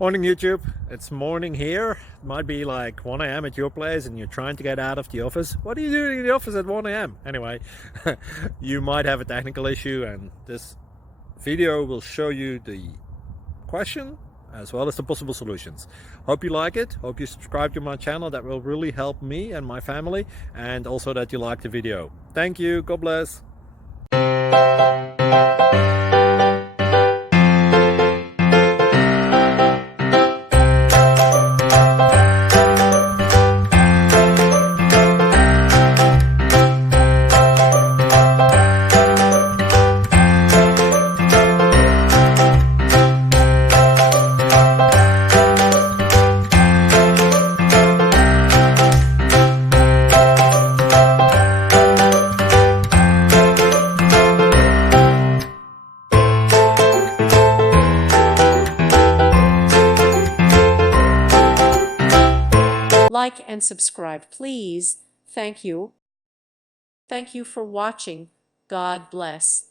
Morning YouTube, it's morning here. It might be like 1 a.m. at your place and you're trying to get out of the office. What are you doing in the office at 1 a.m.? Anyway, you might have a technical issue and this video will show you the question as well as the possible solutions. Hope you like it, hope you subscribe to my channel. That will really help me and my family, and also that you like the video. Thank you, God bless. Like and subscribe, please. Thank you. Thank you for watching. God bless.